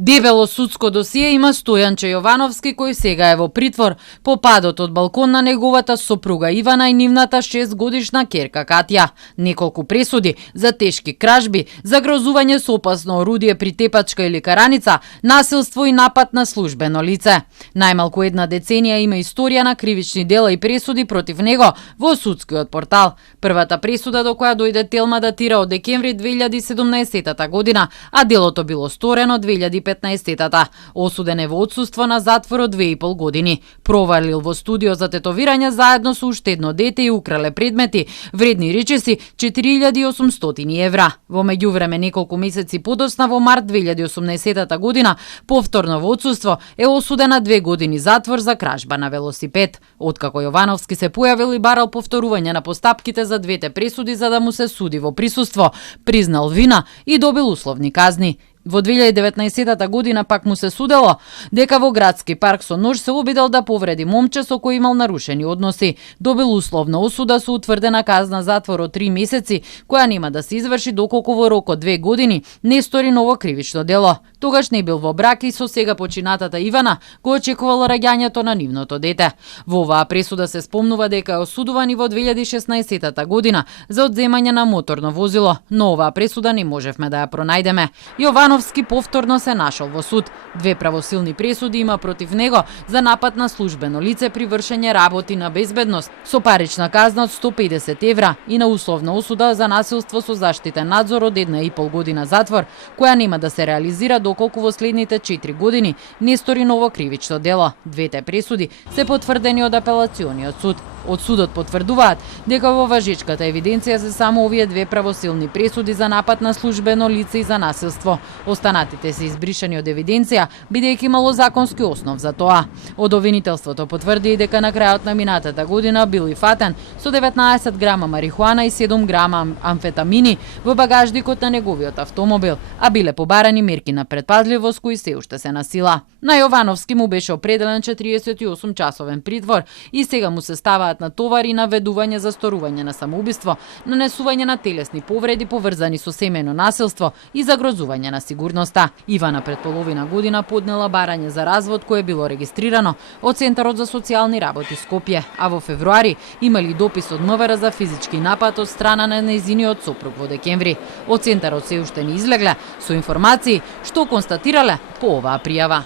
Дебело судско досие има Стојанче Јовановски, кој сега е во притвор по падот од балкон на неговата сопруга Ивана и нивната 6-годишна ќерка Катја. Неколку пресуди за тешки кражби, загрозување со опасно орудие при тепачка или караница, насилство и напад на службено лице. Најмалку една деценија има историја на кривични дела и пресуди против него во судскиот портал. Првата пресуда до која дојде Телма датира од декември 2017 година, а делото било сторено 2015-та. Осуден е во отсуство на затвор од 2,5 години. Провалил во студио за тетовирање заедно со уште едно дете и украле предмети, вредни речиси 4800 евра. Во меѓувреме неколку месеци подоцна во март 2018 година повторно во отсуство е осуден на 2 години затвор за кражба на велосипед. Откако Јовановски се појавил и барал повторување на постапките за двете пресуди за да му се суди во присуство, признал вина и добил условни казни. Во 2019 година пак му се судело дека во градски парк со нож се обидел да повреди момче со кој имал нарушени односи. Добил условна осуда со утврдена казна затвор од 3 месеци, која нема да се изврши доколку во рок од 2 години не стори ново кривично дело. Тогаш не бил во брак и со сега починатата Ивана го очекувала раѓањето на нивното дете. Во оваа пресуда се спомнува дека е осудуван и во 2016 година за одземање на моторно возило, но оваа пресуда не можевме да ја пронајдеме. Јовановски повторно се нашол во суд. 2 правосилни пресуди има против него за напад на службено лице при вршење работи на безбедност со парична казна од 150 евра и на условна осуда за насилство со заштитен надзор од 1,5 година затвор, која нема да се реализира доколку во следните 4 години не стори ново кривично дело. Двете пресуди се потврдени од апелациониот суд. Од судот потврдуваат дека во важечката евиденција се само овие 2 правосилни пресуди за напад на службено лице и за насилство. Останатите се избришани од евиденција, бидејќи имало законски основ за тоа. Од обвинителството потврди и дека на крајот на минатата година бил и фатен со 19 грама марихуана и 7 грама амфетамини во багажникот на неговиот автомобил, а биле побарани мерки на предпазливост кои се уште се на сила. На Јовановски му беше определен 48 часовен притвор и сега му се ставаат на товари на ведување за сторување на самоубиство, нанесување на телесни повреди поврзани со семејно насилство и загрозување на сигурноста. Ивана пред половина година поднела барање за развод кое било регистрирано од Центарот за социјални работи Скопје, а во февруари имали допис од МВР за физички напад од страна на нејзиниот сопруг во декември. Од Центарот се уште не излегле со информации што констатирале по оваа пријава.